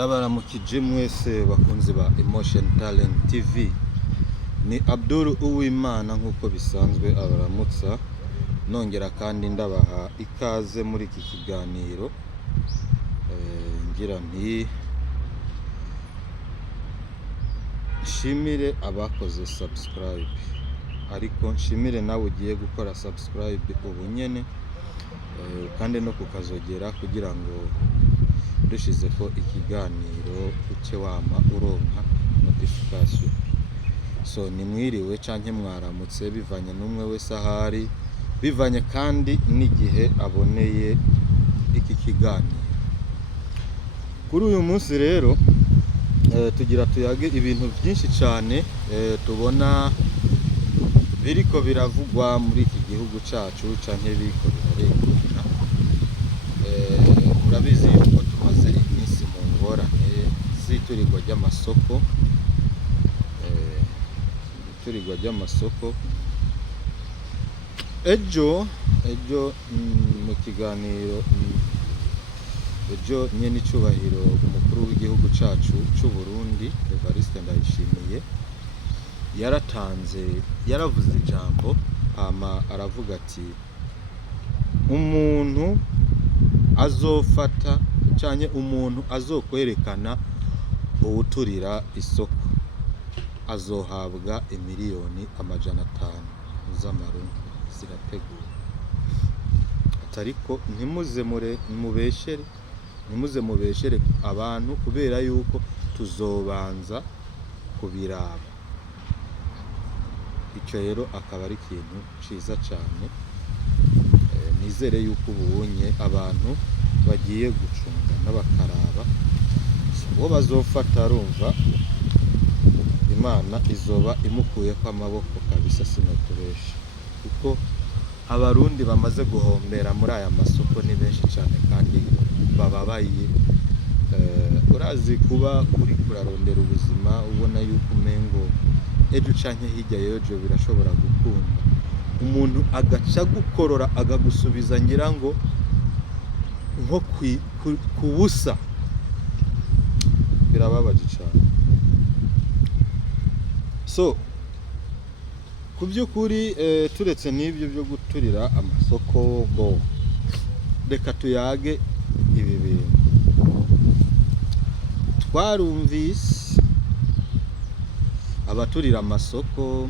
Ndabaramukije mwese bakunzi ba Emotion Talent TV. Ni Abdul Uwimana nkuko bisanzwe abaramutsa, nongera kandi ndabaha ikaze muri iki kiganiro. Ngira nti nshimire abakoze subscribe, ariko nshimire nawe ugiye gukora subscribe ubu nyene, kandi no kukazogera kugira ngo dushize ko ikiganiro uce wama uronka notification. So ni mwiriwe canke mwaramutse bivanye n'umwe wese ahari, bivanye kandi n'igihe aboneye iki kiganiro. Kuri uyu munsi rero tugira tuyage ibintu byinshi cyane tubona biriko biravugwa muri iki gihugu cacu canke biriko birarenguka. Urabizi yuko tumaze iminsi mu ngorane z'iturirwa ry'amasoko, ejo mu kiganiro ejo nyene icubahiro umukuru w'igihugu cacu c'u Burundi Evariste Ndayishimiye yaravuze ijambo hama aravuga ati umuntu azofata canke umuntu azokwerekana uwuturira isoko azohabwa imiliyoni 500 z'amarundi zirateguwe. Atariko ntimuze mubeshere abantu kubera yuko tuzobanza kubiraba. Ico rero akaba ari ikintu ciza cane. Nizere yuko ubunye abantu bagiye gucunga n'abakaraba uwo bazofata, arumva Imana izoba imukuye ko amaboko kabisa, sinotubesha, kuko abarundi bamaze guhombera muri aya masoko ni benshi cyane kandi bababaye. Urazi kuba uri kurarondera ubuzima ubona yuko umengo ejo canke hirya y'ejo birashobora gukunda, umuntu agaca gukorora agagusubiza ngira ngo nko kubusa, birababaje cyane. So ku by'ukuri turetse n'ibyo byo guturira amasoko, bo reka tuyage ibi bintu. Twarumvise abaturira amasoko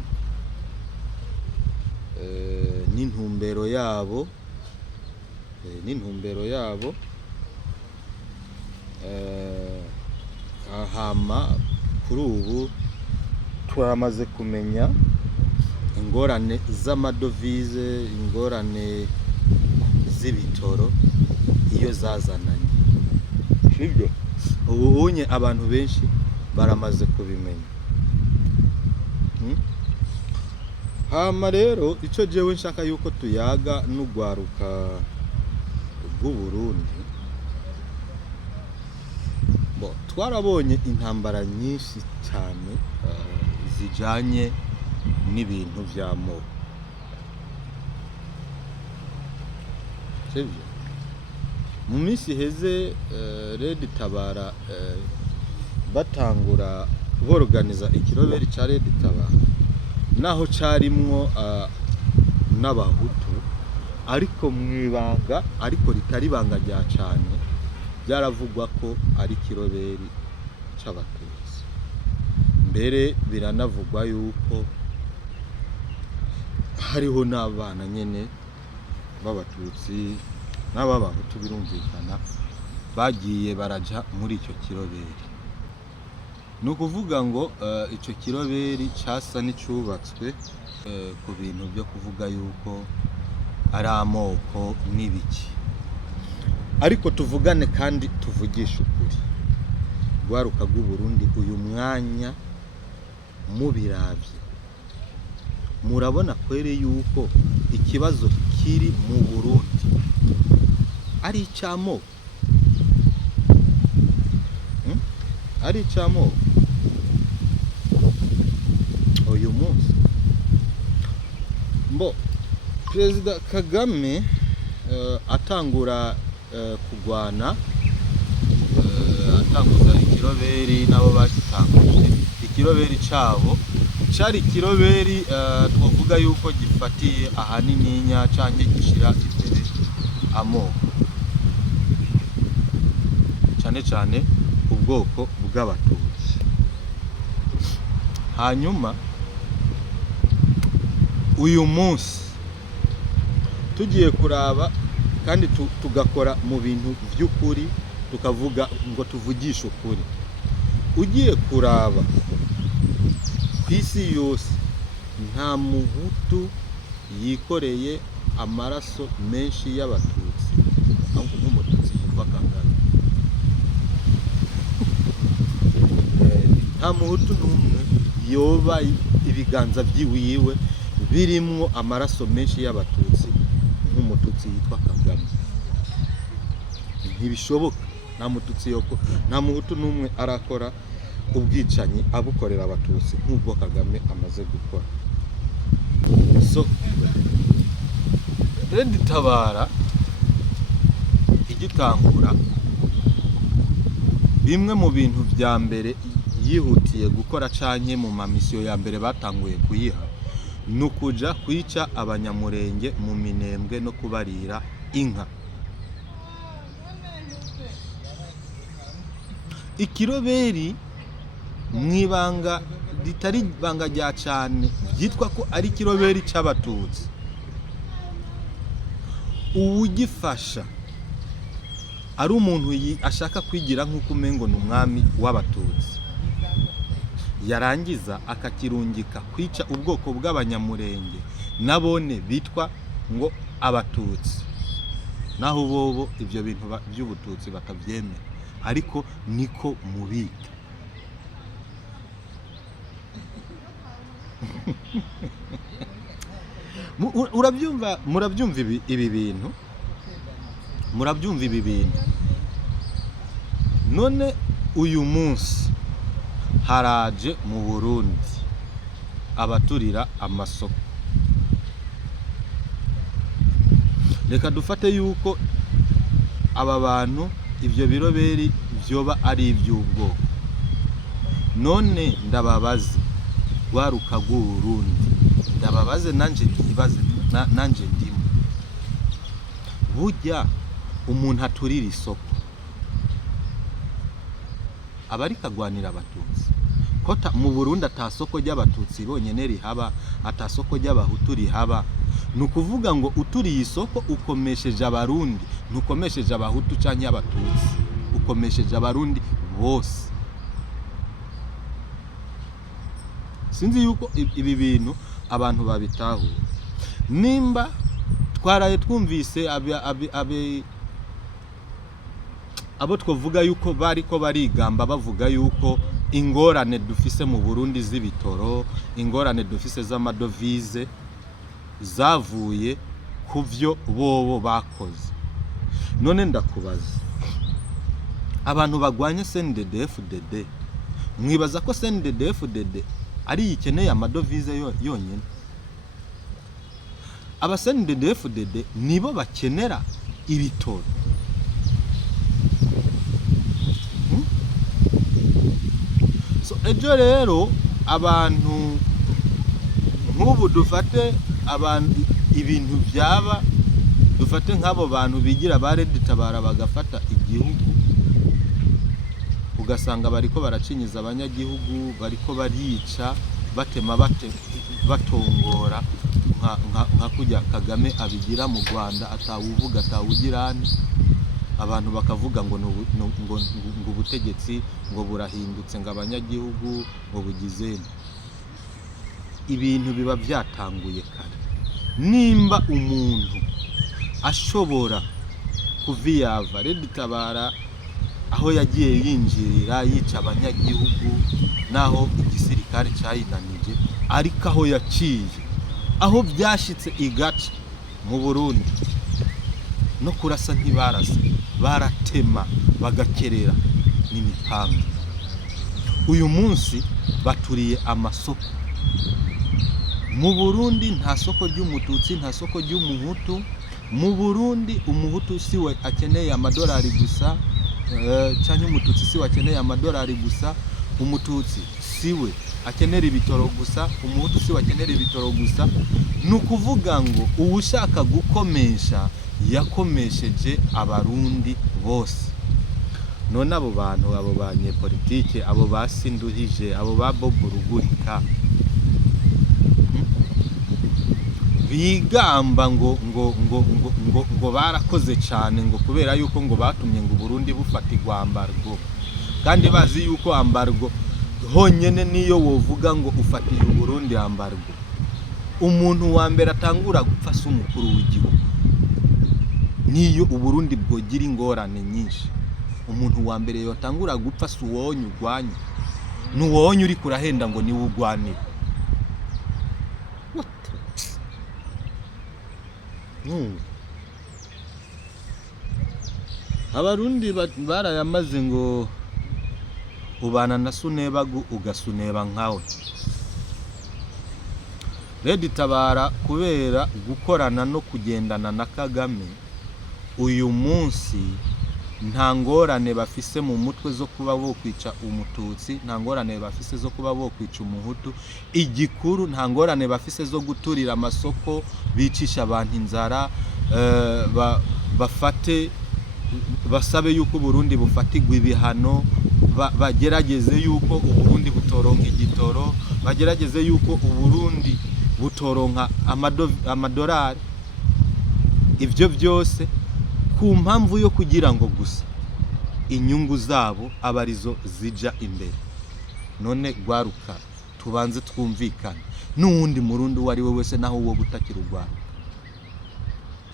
n'intumbero yabo, hama kuri ubu turamaze kumenya ingorane z'amadovize, ingorane z'ibitoro iyo zazananye, sibyo? Ubu unye abantu benshi baramaze kubimenya. Hama rero ico jewe nshaka yuko tuyaga n'ugwaruka rw'u Burundi, twarabonye intambara nyinshi cyane zijanye n'ibintu vy'amoko, sibyo? Mu minsi iheze Red Tabara batangura borganiza ikiroberi ca Red Tabara, naho carimwo n'abahutu, ariko mwibanga, ariko ritari banga rya cane, byaravugwa ko ari kiroberi c'abatutsi. Mbere biranavugwa yuko hariho n'abana nyene b'abatutsi n'ababahutu birumvikana bagiye baraja muri ico kiroberi. Nukuvuga ngo ico kiroberi casa n'icubatswe ku bintu byo kuvuga yuko ari amoko n'ibiki. Ariko tuvugane kandi tuvugisha ukuri, rwaruka rw'u Burundi uyu mwanya mubiravye murabona kwere yuko ikibazo kiri mu Burundi ari icamoko, ari icamoko uyu munsi. Perezida Kagame atangura kugwana, atanguza ikiroberi nabo bagitanguje. Ikiroberi cabo cari ikiroberi twavuga yuko gifatiye ahanininya canke gishira imbere amoko, cane cane ubwoko bw'abatutsi. Hanyuma uyu munsi tugiye kuraba kandi tugakora mu bintu by'ukuri, tukavuga ngo tuvugishe ukuri. Ugiye kuraba kw'isi yose nta muhutu yikoreye amaraso menshi y'abatutsi ahubwo nk'umututsi yitwa Kagame. Nta muhutu n'umwe yoba ibiganza by'iwiwe birimwo amaraso menshi y'abatutsi nk'umututsi yitwa Kagame. Ntibishoboka. Nta muhutu n'umwe arakora ubwicanyi abukorera abatutsi nk'ubwo Kagame amaze gukora. So Red Tabara igitangura, bimwe mu bintu vya mbere yihutiye gukora canke mu mamisiyo ya mbere batanguye kuyiha nukuja kwica abanyamurenge mu Minembwe no kubarira inka. Ikiroberi mwibanga ritari ibanga rya cane byitwa ko ari ikiroberi c'abatutsi. Uwugifasha ari umuntu ashaka kwigira nk'uko umengo ni umwami w'abatutsi, yarangiza akakirungika kwica ubwoko bw'abanyamurenge nabone bitwa ngo abatutsi, naho bobo ibyo bintu by'ubututsi batabyemera, ariko niko mubita. Murabyumva ibi bintu. None uyu munsi haraje mu Burundi abaturira amasoko. Reka dufate yuko aba bantu ivyo biroberi vyoba ari ivy'ubwoko. None ndababaze waruka rw'Uburundi, ndababaze nanje ntibaze nanje ndimo. Burya umuntu aturira isoko abari kagwanira abatutsi. Kota mu Burundi atasoko ry'abatutsi bonyene rihaba, atasoko ry'abahutu rihaba. Nukuvuga ngo uturiye isoko ukomesheje abarundi, ntukomesheje abahutu canke abatutsi, ukomesheje abarundi bose. Sinzi yuko ibi bintu abantu babitahuye. Nimba twaraye twumvise abo twavuga yuko bariko barigamba bavuga yuko ingorane dufise mu Burundi z'ibitoro, ingorane dufise z'amadovize zavuye kuvyo bobo bakoze. None ndakubaza, abantu bagwanye CNDD-FDD mwibaza ko CNDD-FDD ari ikeneye amadovize yonyene? Aba CNDD-FDD nibo bakenera ibitoro. So ejo rero abantu nk'ubu dufate abantu ibintu byaba, dufate nk'abo bantu bigira ba Red Tabara bagafata igihugu, ugasanga bariko baracinyiza abanyagihugu, bariko barica, batema batongora nka kujya Kagame abigira mu Rwanda, atawuvuga atawugirane. Abantu bakavuga ngo ubutegetsi ngo burahindutse, ngo abanyagihugu ngo bugizene. Ibintu biba byatanguye kare. Nimba umuntu ashobora kuviyava Red Tabara aho yagiye yinjirira yica abanyagihugu, naho igisirikare cyayinanije, ariko aho yaciye, aho byashitse igace mu Burundi no kurasa ntibarasa, baratema bagakerera n'imipanga. Uyu munsi baturiye amasoko. Mu Burundi nta soko ry'umututsi, nta soko ry'umuhutu. Mu Burundi umuhutu siwe akeneye amadolari gusa, cyangwa umututsi si wakeneye amadolari gusa, umututsi siwe akenera ibitoro gusa, umuhutu si wakenera ibitoro gusa. Ni ukuvuga ngo uwushaka gukomesha yakomesheje abarundi bose. None abo bantu, abo banyepolitike, abo basinduhije, abo ba Bob Rugurika bigamba ngo barakoze cyane ngo kubera yuko ngo batumye ngo Burundi bufatirwa ambargo, kandi bazi yuko ambargo honyene niyo wovuga ngo ufatiye Burundi ambargo, umuntu wa mbere atangura gupfa si umukuru w'igihugu. Niyo Uburundi bwogira ingorane nyinshi, umuntu wa mbere yotangura gupfa si uwonye urwanya, n'uwonye uri kurahenda ngo niwe urwanira. Abarundi barayamaze ngo ubana na sunebagu ugasuneba nkawe. Red Tabara kubera gukorana no kugendana na Kagame, uyu munsi nta ngorane bafise mu mutwe zo kuba bo kwica umututsi, nta ngorane bafise zo kuba bo kwica umuhutu. Igikuru nta ngorane bafise zo guturira amasoko bicisha abantu inzara, bafate basabe yuko Burundi bufatigwa ibihano, bagerageze yuko Uburundi butoronka igitoro, bagerageze yuko Uburundi butoronka amadolari. Ivyo byose ku mpamvu yo kugira ngo gusa inyungu zabo abarizo zija imbere. None gwaruka tubanze twumvikana n'uwundi murundi wari we wese naho uwo gutakira u Rwanda.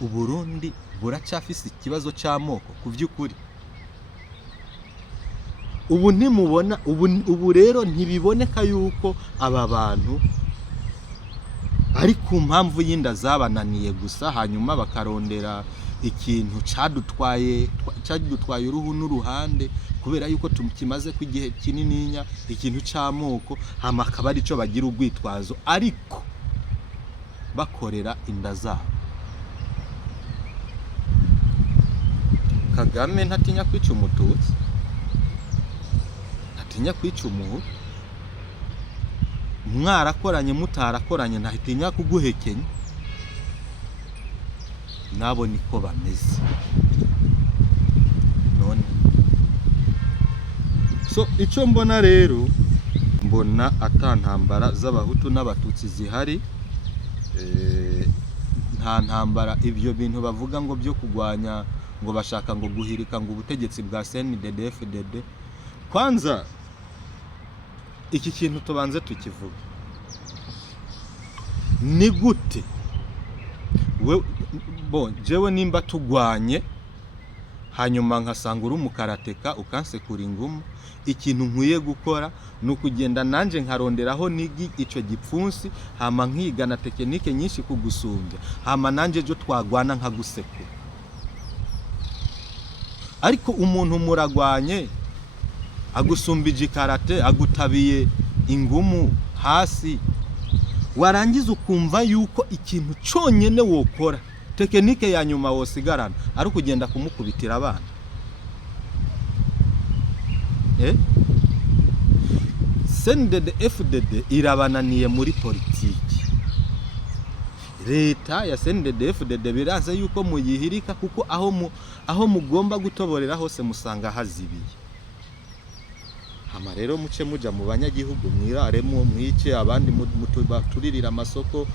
Uburundi buracafise ikibazo cy'amoko ku vy'ukuri. Ubu ntimubona, ubu rero ntibiboneka yuko aba bantu ari ku mpamvu y'inda zabananiye gusa, hanyuma bakarondera ikintu cadutwaye uruhu n'uruhande kubera yuko tukimaze ku igihe kinininya, ikintu c'amoko, hama akaba ari cyo bagira urwitwazo, ariko bakorera inda zabo. Kagame ntatinya kwica umututsi, ntatinya kwica umuhutu. Mwarakoranye mutarakoranye ntatinya kuguhekenya. Nabo niko bameze. None so icyo mbona rero, mbona atantambara z'abahutu n'abatutsi zihari. Nta ntambara ibyo bintu bavuga ngo byo kugwanya ngo bashaka ngo guhirika ngo ubutegetsi bwa CNDD-FDD. Kwanza iki kintu tubanze tukivuga, ni gute jewe nimba tugwanye hanyuma nkasanga uri umukarateka ukansekura ingumu, ikintu nkwiye gukora ni ukugenda nanje nkaronderaho nigi ico gipfunsi, hama nkigana tekinike nyinshi kugusumbya, hama nanje jo twagwana nkagusekura. Ariko umuntu muragwanye agusumbije karate, agutabiye ingumu hasi, warangiza ukumva yuko ikintu cyonyene wokora, tekinike ya nyuma wosigarana ari kugenda kumukubitira abana. CNDD-FDD irabananiye muri politiki. Leta ya CNDD-FDD biraza yuko muyihirika, kuko aho mugomba gutoborera hose musanga hazibiye. Hama rero muce muja mu banyagihugu mwiraremo, mwice abandi muturirira amasoko,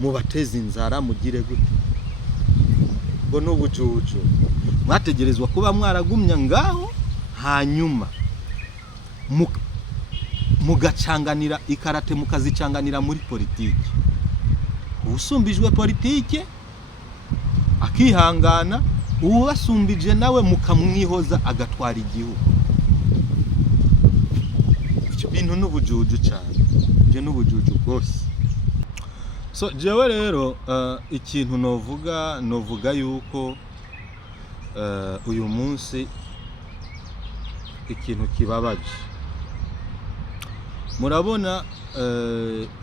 mubateza inzara, mugire gute. Ngo n'ubujuju mwategerezwa kuba mwaragumya ngaho, hanyuma mugacanganira ikarate, mukazicanganira muri politiki. Usumbijwe politiki akihangana, uwasumbije nawe mukamwihoza agatwara igihugu. Icyo bintu n'ubujuju cyane, je n'ubujuju bwose. So jewe rero ikintu novuga yuko uyu munsi ikintu kibabaje. Murabona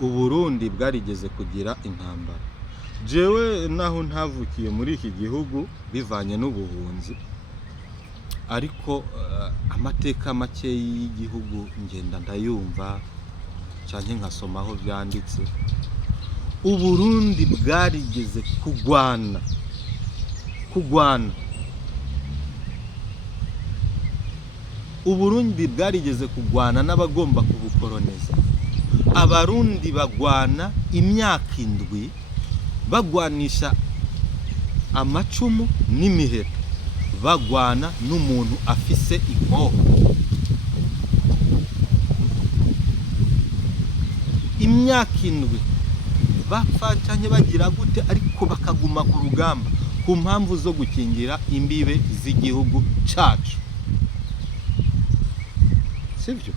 Uburundi bwarigeze kugira intambara. Jewe naho ntavukiye muri iki gihugu bivanye n'ubuhunzi, ariko amateka make y'igihugu ngenda ndayumva cyane nkasoma aho byanditse. Uburundi bwarigeze kugwana Uburundi bwarigeze kugwana n'abagomba kubukoloniza. Abarundi bagwana imyaka 7 bagwanisha amacumu n'imiheto, bagwana n'umuntu afise inkoho. Imyaka 7 bapfacanye bagira gute, ariko bakaguma ku rugamba ku mpamvu zo gukingira imbibe z'igihugu cacu, sivyo?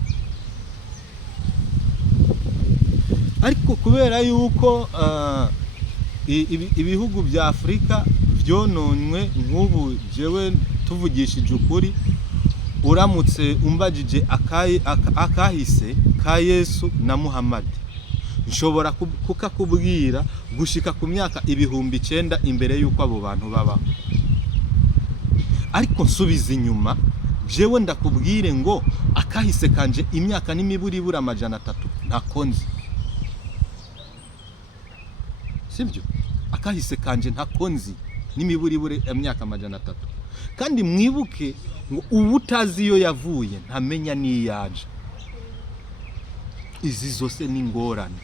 Ariko kubera yuko ibihugu bya Afrika vyononywe, nk'ubu jewe tuvugishije ukuri, uramutse umbajije akahise ka Yesu na Muhammad, nshobora kukakubwira gushika ku myaka 9,000 imbere yuko abo bantu babaho. Ariko nsubiza inyuma, jewe ndakubwire ngo akahise kanje imyaka n'imiburibura 300 ntakonzi, sibyo? Akahise kanje ntakonzi n'imiburibure imyaka 300. Kandi mwibuke ngo ubutazi yo yavuye ntamenya niyaje. Izi zose ni ngorane.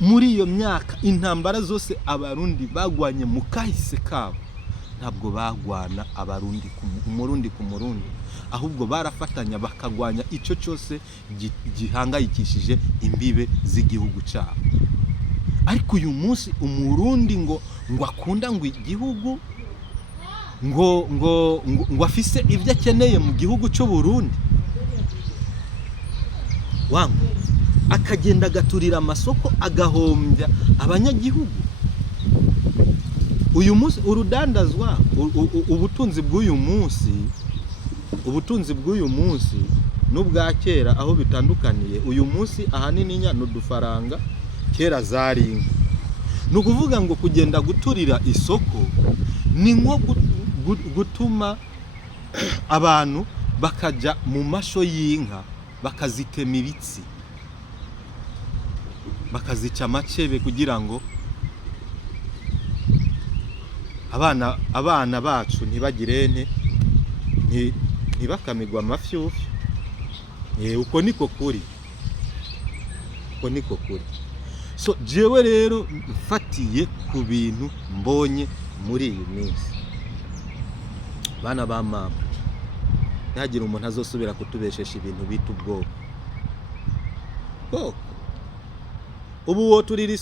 Muri iyo myaka intambara zose abarundi bagwanye mu kahise kabo, ntabwo bagwana abarundi umurundi ku murundi, ahubwo barafatanya bakagwanya ico cyose gihangayikishije imbibe z'igihugu cyabo. Ariko uyu munsi umurundi ngo akunda ngo igihugu ngo afise ibyo akeneye mu gihugu cyo Burundi, wangu akagenda agaturira amasoko agahombya abanyagihugu. Uyu munsi urudandazwa, ubutunzi bw'uyu munsi n'ubwa kera aho bitandukaniye. Uyu munsi ahanini nya n'udufaranga, kera zari. Nukuvuga ngo kugenda guturira isoko ni nko gutuma abantu bakaja mu masho y'inka bakazitema ibitsi, bakazica amacebe kugira ngo abana bacu ntibagirene, ntibakamigwa amafyufyu. Uko niko kuri. So jewe rero mfatiye ku bintu mbonye muri iyi minsi, bana ba mama, ntagira umuntu azosubira kutubeshesha ibintu bita ubwoko. Ubu woturira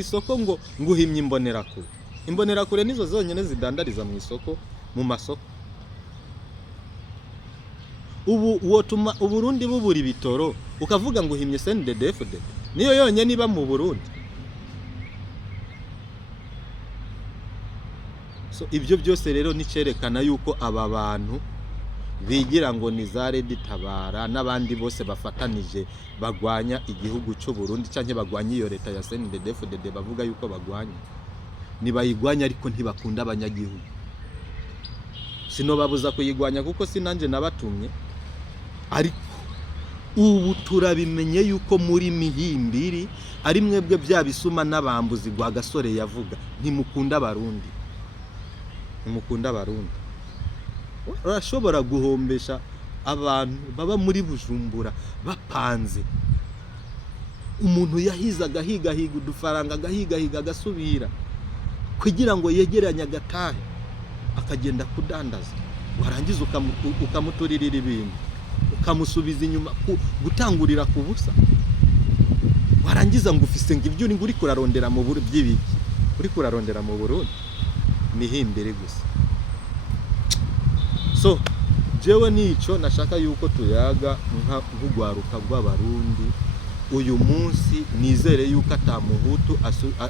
isoko ngo nguhimye imbonerakure. Imbonerakure nizo zonyene zidandariza mu isoko, mu masoko. Ubu wotuma Uburundi bubura ibitoro ukavuga ngo uhimye CNDD-FDD, niyo yonyene iba mu Burundi. So ibyo byose rero nicerekana yuko aba bantu bigira ngo ni za Red Tabara n'abandi bose bafatanije bagwanya igihugu cyo Burundi, canke bagwanya iyo leta ya CNDD-FDD bavuga yuko bagwanya. Nibayigwanya ariko ntibakunda abanyagihugu. Sino babuza kuyigwanya kuko sinanje nabatumye. Ariko ubu turabimenye yuko muri Mihimbiri ari mwebwe byabisuma n'abambuzi gwa Gasore yavuga ntimukunda Abarundi. Urashobora guhombesha abantu baba muri Bujumbura bapanze. Umuntu yahizaga higa udufaranga gahiga agasubira kugira ngo yegeranye agatahe akagenda kudandaza, warangiza ukamuturirira ibintu, ukamusubiza inyuma gutangurira ku busa. Warangiza ngo ufise ngo ibyo uri kurarondera mu by'ibiki, uri kurarondera mu Burundi Mihimbiri gusa. So jewe nico nashaka yuko tuyaga nk'ugwaruka rw'Abarundi uyu munsi. Nizere yuko atamuhutu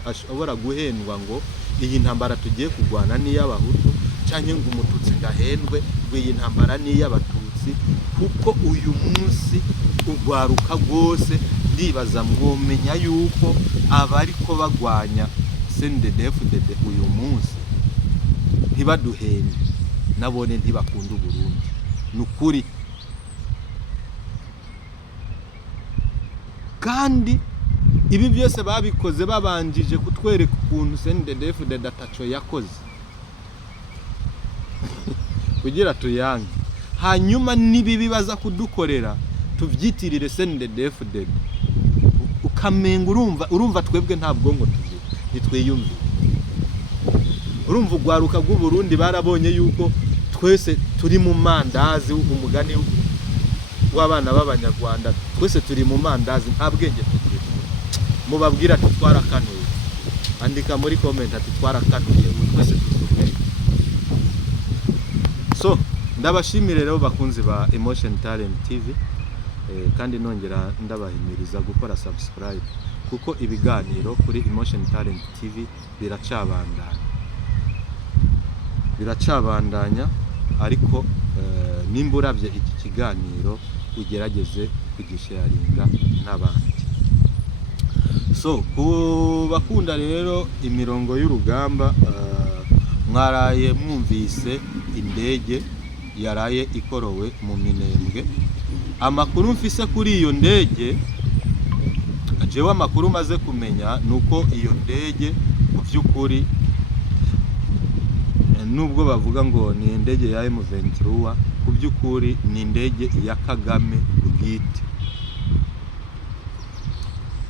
ashobora guhendwa ngo iyi ntambara tugiye kugwana ni y'Abahutu, canke ngo umututsi gahendwe ngo iyi ntambara ni y'Abatutsi, kuko uyu munsi ugwaruka rwose ndibaza mwomenya yuko abariko bagwanya CNDD-FDD uyu munsi ntibaduhende nabone ntibakunda Burundi nukuri kandi ibi byose babikoze babanjije kutwereka ukuntu CNDD-FDD ataco yakoze kugira tuyange hanyuma nibibi baza kudukorera tuvyitirire CNDD-FDD ukamenga urumva twebwe nta bwongo tugira nitweyumvira urumva ugwaruka rw'u Burundi barabonye yuko twese turi mu mandazi umugani w'abana b'abanyarwanda twese turi mu mandazi nta bwenge tugira mubabwira ati twarakanuye andika muri comment ati twarakanuye twese tuzubwenge so ndabashimire rero bakunzi ba Emotion Talent TV kandi nongera ndabahimiriza gukora subscribe kuko ibiganiro kuri Emotion Talent TV biracabandanya ariko nimba uravye iki kiganiro ugerageze kugisharinga n'abandi so kubakunda rero imirongo y'urugamba mwaraye mwumvise indege yaraye ikorowe mu Minembwe amakuru mfise kuri iyo ndege jewe amakuru maze kumenya nuko iyo ndege mu by'ukuri nubwo bavuga ngo ni indege ya M23 ku by'ukuri ni indege ya Kagame bwite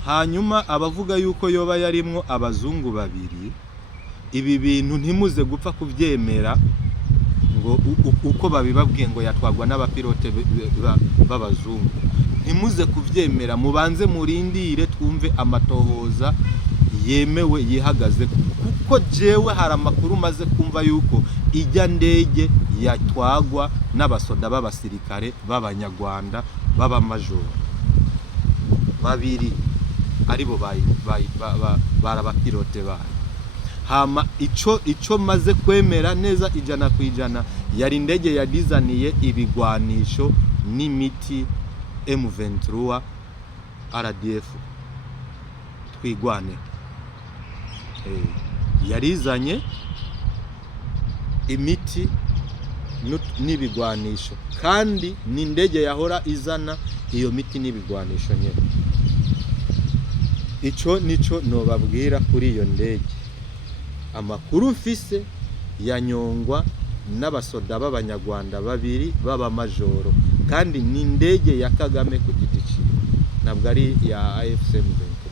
hanyuma abavuga yuko yoba yarimwo abazungu babiri ibi bintu ntimuze gupfa kuvyemera ngo uko babibabwiye ngo yatwagwa n'abapilote b'abazungu ntimuze kuvyemera mubanze murindire twumve amatohoza yemewe yihagaze kuko jewe hari amakuru maze kumva yuko ijya ndege yatwagwa n'abasoda b'abasirikare b'abanyarwanda b'abamajoro babiri aribo barabapilote bayo hama ico maze kwemera neza 100% yari indege yadizaniye ibigwanisho n'imiti M23 RDF twigwane yarizanye imiti n'ibigwanisho kandi ni indege yahora izana iyo miti n'ibigwanisho nyene ico nico nobabwira kuri iyo ndege amakuru mfise yanyongwa n'abasoda b'abanyarwanda babiri b'abamajoro kandi ni indege ya Kagame ku giti ciwe ntabwo ari ya AFC M23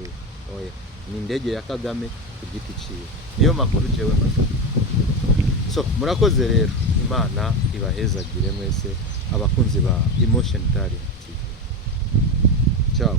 oya ni indege ya Kagame ku giti ciwe niyo makuru jewe maze so murakoze rero Imana ibahezagire mwese abakunzi ba Emotion Talent TV ciao